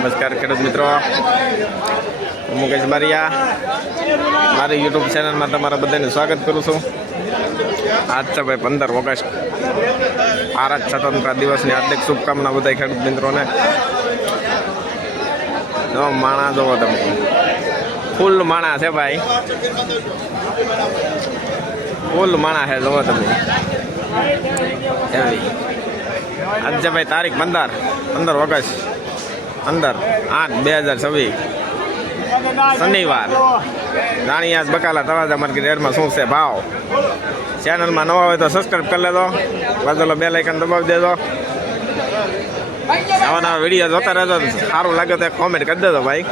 નમસ્કાર ખેડૂત મિત્રો, હું મુકેશ બારિયા મારી યુટ્યુબ ચેનલમાં તમારા બધાનું સ્વાગત કરું છું. આજ છે ભાઈ 15 ઓગસ્ટ, ભારત સ્વતંત્ર દિવસની હાર્દિક શુભકામના બધા ખેડૂત મિત્રોને. જો માણા જોવો તમે, ફૂલ માણા છે ભાઈ, ફૂલ માણા છે જોવો તમે. આજે ભાઈ તારીખ 15 ઓગસ્ટ 8/2026 શનિવાર. રાણીયાસ બકાલા તળાજા માર્કેટ રેડમાં શું છે ભાવ. ચેનલમાં નવા હોય તો સબસ્ક્રાઈબ કરી લેજો, બાજુલો બેલ આઇકન દબાવી દેજો. નવા નવા વિડીયો જોતા રહેજો. સારું લાગે તો કોમેન્ટ કરી દેજો ભાઈ.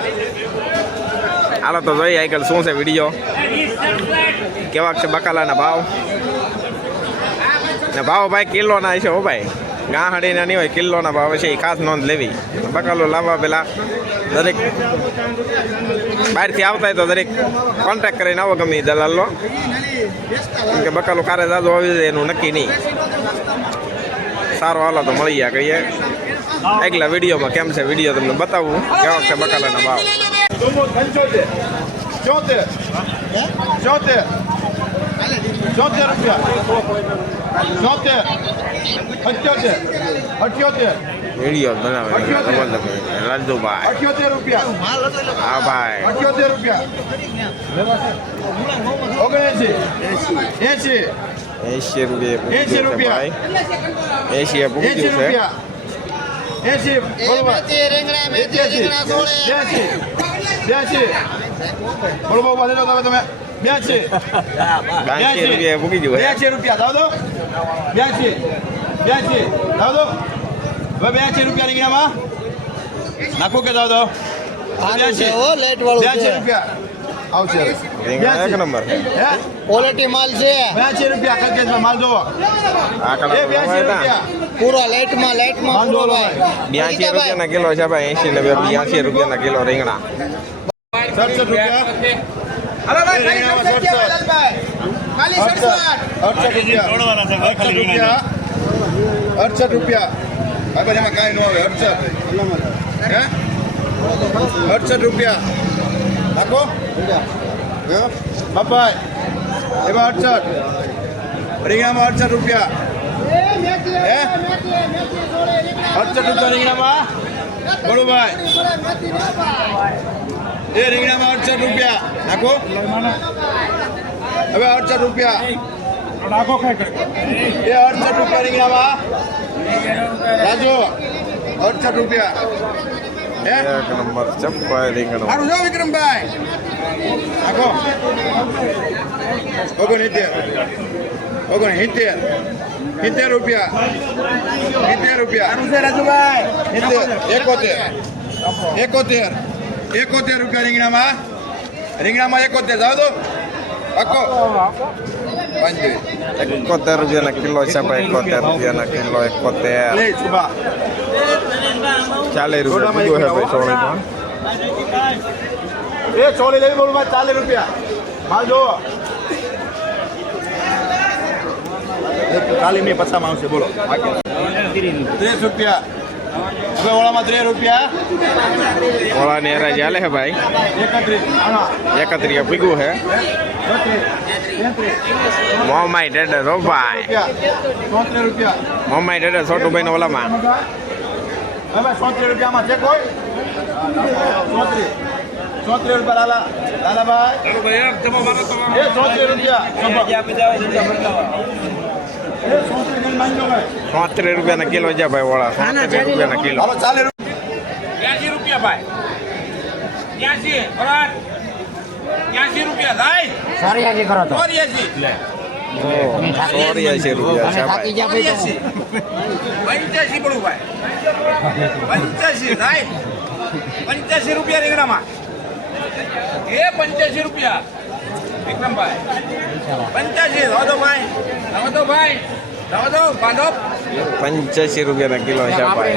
હાલો તો જોઈએ આગળ શું છે વિડીયો, કેવાક છે બકાલાના ભાવ. ને ભાવ ભાઈ કિલોના છે હો ભાઈ, ગાહડીના નહીં હોય, કિલોના ભાવ છે એ ખાસ નોંધ લેવી. બકાલો લાવવા પહેલાં દરેક બહારથી આવતા હોય તો દરેક કોન્ટેક્ટ કરીને આવો ગમે દલાલનો, કેમ કે બકાલો કારે જાજો આવી જાય એનું નક્કી નહીં. સારો હાલો તો મળી ગયા કહીએ આગલા વિડીયોમાં. કેમ છે વિડીયો તમને બતાવું કેવા છે બકાલાના ભાવ. 74 રૂપિયા 78 વિડીયો બનાવે રાજુભાઈ. 78 રૂપિયા. હા ભાઈ, 78 રૂપિયા. 79 80 80 રૂપિયા 80 રૂપિયા 80 બરોબર. 82 બરોબર બાંધી લો તમે 82 રૂપિયા મૂકી દો. 82 રૂપિયા દાવ દો. 82 દાવ દો. હવે 82 રૂપિયા રીંગણામાં નાખો કે દાવ દો. 82 રૂપિયા આવશે. રીંગણા એક નંબર ક્વોલિટી માલ છે. 82 રૂપિયા કલકેશમાં માલ જોવો. આ કલર 82 રૂપિયા પૂરો લાઈટમાં બાંધો પૂરો ભાઈ. 82 રૂપિયાના કિલો છે ભાઈ. 80 ને 82 રૂપિયાના કિલો રીંગણા. 67 રૂપિયા. હલો ભાઈ, ખાલી 68 રૂપિયા. આ બધામાં કાંઈ ન આવે. 68 રૂપિયા નાખો બાપાઈ. એમાં 68 રીંગણામાં 68 રૂપિયા. 68 રૂપિયા રીંગણામાં બોલુભાઈ. એ રીંગણામાં 68 રૂપિયા નાખો. હવે 68 રૂપિયા નાખો ખાઈ એ 68 રૂપિયા રીંગણામાં રાજુ. 68 રૂપિયા. એક નંબર ચપ્પા રીંગણું. સારું જો વિક્રમભાઈ નાખો. 69 રૂપિયા. 70 રૂપિયા. સારું છે રાજુભાઈ. 71 રૂપિયા રીંગણામાં 71 જાવ દો પાકો. 71 રૂપિયાના કિલો છે ભાઈ. 71 રૂપિયાના કિલો 71. લે સુભા 40 રૂપિયા કીધું છે ભાઈ સોળીમાં. એ ચોલી લેવી બોલું 40 રૂપિયા માલ જોવો. કાલી મેં પચામાં આવશે બોલો. 30 રૂપિયા. હવે ઓળામાં 30 રૂપિયા. ઓળાની હરાજી હાલે છે ભાઈ. 31 પીગું છે. 33 મોમાઈ ટેડર હો ભાઈ. 33 રૂપિયા. મોમાઈ ટેડર છોટુભાઈ નો ઓલામાં. હવે 33 રૂપિયામાં છે કોઈ 33 રૂપિયા લાલાભાઈ. એ 33 રૂપિયા 33 રૂપિયાના કિલો છે ભાઈ ઓળા. 33 રૂપિયાના કિલો. હાલો 40 રૂપિયા ભાઈ. 83 રૂપિયા થાય. સારી આજી કરો તો 84 84 રૂપિયા છે ભાઈ. 85 બોલું ભાઈ. 85 થાય. 85 રૂપિયા રીંગણામાં. એ 85 રૂપિયા વિક્રમભાઈ. 85 રાવ દો ભાઈ. બાંધો 85 રૂપિયાના કિલો છે ભાઈ.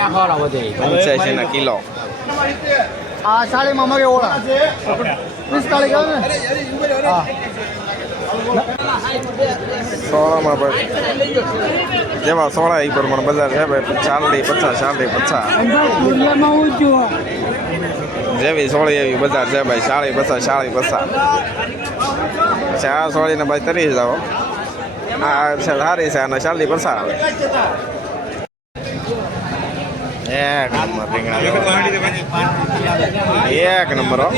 85 ના કિલો. આ સાડીમાં મગે ઓળા 45 આવે ને. હા સોળામાં ભાઈ જેવા સોળા એ પ્રમાણે બજાર છે ભાઈ. 40 50 40 50. જેવી સોળી એવી બજાર છે ભાઈ. શાળી બસા શાળી બસા ચા સોળીને ભાઈ તરી જાઓ. આ છે સારી છે અને શાળી બસા આવે. એક નંબર રીંગણા, એક નંબર હો.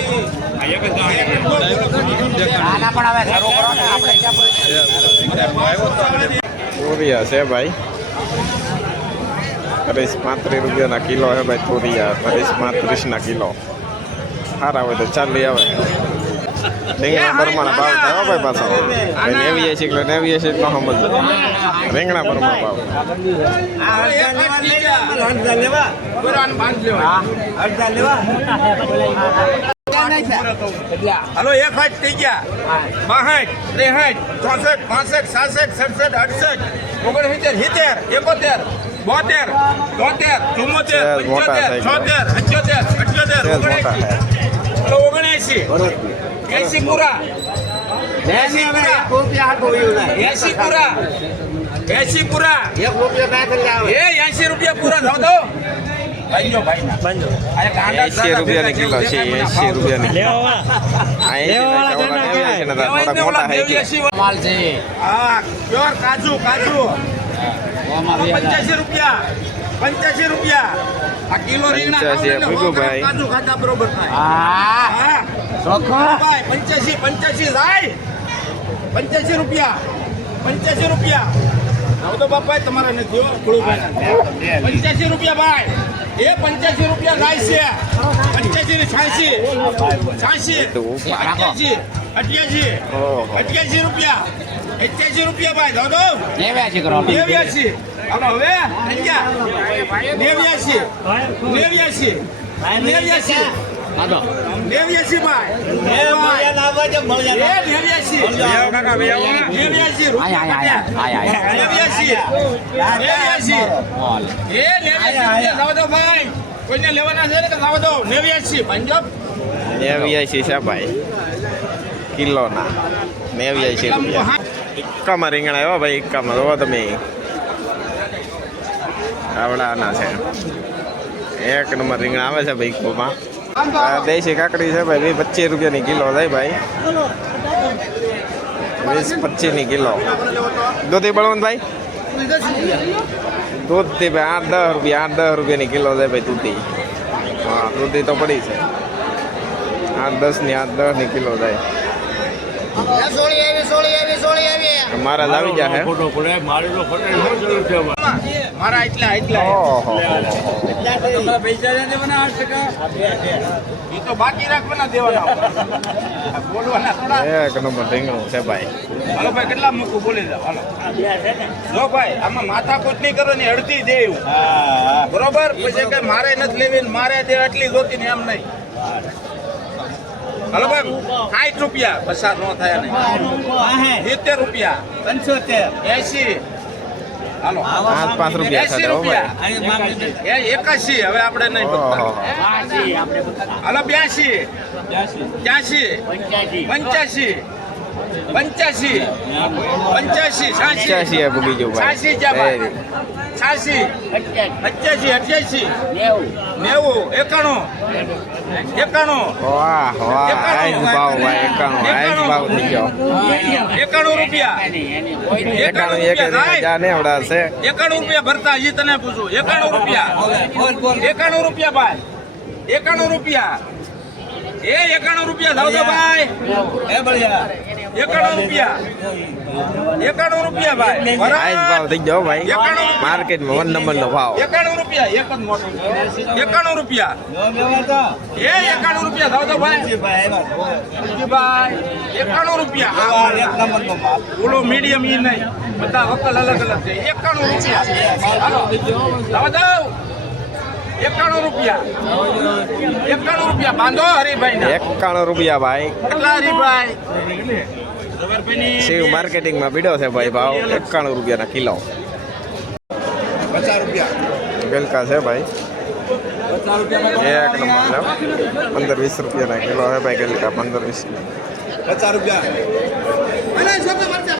તુરિયા છે ભાઈ 30-35 રૂપિયાના કિલો છે ભાઈ. તુરિયા 30-35 કિલો. સારા હોય તો ચાલી આવે. રીંગણા પ્રમાણે ભાવ થાય હો ભાઈ પાછો. 89 કિલો 89 નો સમજ. રીંગણા પ્રમાણે ભાવ. હલો 61 થઈ ગયા 62 63 64 65 66 67 68 69 80 પૂરા 80 પૂરા 80 રૂપિયા પૂરા થાવ દો. 80 રૂપિયાની કિલો છે. 80 રૂપિયાની. થોડા મોટા થાય છે. માલ છે હા પ્યોર કાજુ 85 રૂપિયા 85 રૂપિયા આ કિલો રીંગણા 85 ભૂગું ભાઈ. કાજુ ખાતા બરોબર થાય. હા હા ચોખ્ખો ભાઈ 85 થાય 85 રૂપિયા 85 રૂપિયા. હવે તો બાપા તમારે નથી હો ગુળુભાઈ. 85 રૂપિયા ભાઈ. એ 85 રૂપિયા થાય છે. 85 86 88 88 રૂપિયા 88 રૂપિયા ભાઈ દાદો 89. હાલો હવે 89 કોઈને લેવાના છે ને કે લાવો દો 89 પંજાબ 89 છે ભાઈ કિલોના. 89 રૂપિયા. ઇક્કામાં રીંગણા આવ્યા ભાઈ. ઇક્કામાં જોવો તમે આવડાના છે. એક નંબર રીંગણા આવે છે ભાઈ ઇક્કોમાં. દેશી કાકડી છે ભાઈ 25 રૂપિયાની કિલો થાય ભાઈ. 20-25 કિલો. દૂધી બળવંતભાઈ દૂધથી ભાઈ 8-10 રૂપિયા 8-10 રૂપિયાની કિલો થાય ભાઈ દૂધી. હા દૂધી તો પડી છે. 8-10 8-10 કિલો થાય. મારા જ આવી જાય. મારા એટલા ઓહો પૈસા દેવાના 8 ટકા એ તો બાકી રાખવાના દેવાના બોલવાના થોડા. એક નંબર રીંગણું છે ભાઈ. હાલો ભાઈ કેટલા મૂકું બોલી જાવ હાલો. જો ભાઈ આમાં માથાકૂટ નહીં કરો ને અડધી દે એવું બરોબર. પછી કે મારે નથી લેવી ને મારે દે આટલી જોતી ને એમ નહીં. હાલો ભાઈ 60 રૂપિયા પસાર નો થાય નહીં. 70 રૂપિયા 80 હાલો 5 રૂપિયા 80 થતા હો ભાઈ. રૂપિયા 81 હવે આપણે નહીં ઓહો હાલો 82 83 85 85 85 એ ભૂગી જવું ભાઈ. 86 ક્યાં ભાઈ 86 88 90 91 વાહ વાહ આ જ ભાવ ભાઈ. 91 આ જ ભાવ થઈ ગયો. 91 રૂપિયા 91 એક જા ને આવડા છે. 91 રૂપિયા ભરતા હજી તને પૂછું 91 રૂપિયા 91 રૂપિયા ભાઈ 91 રૂપિયા એ 91 રૂપિયા થાવ તો ભાઈ 91 રૂપિયા 91 રૂપિયા ભાઈ આ જ ભાવ થઈ ગયો ભાઈ. માર્કેટમાં 1 નંબરનો ભાવ. 91 રૂપિયા એક જ મોટો 91 રૂપિયા એ 91 રૂપિયા થાવ તો ભાઈ ભાઈ 91 રૂપિયા ઓલો મીડિયમ ઈ નહીં બધા વકલ અલગ અલગ છે 91 રૂપિયા હાલો થાવ દો 91 રૂપિયા 91 રૂપિયા બાંધો હરીભાઈ 91 રૂપિયા ભાઈ. કેટલા હરીભાઈ શિવ માર્કેટિંગમાં પીડ્યો છે ભાઈ ભાવ 91 રૂપિયાના કિલો. 50 રૂપિયા ગલકા છે ભાઈ. એક નંબર છે. 15-20 રૂપિયાના કિલો છે ભાઈ ગલકા. 15-20 50 રૂપિયા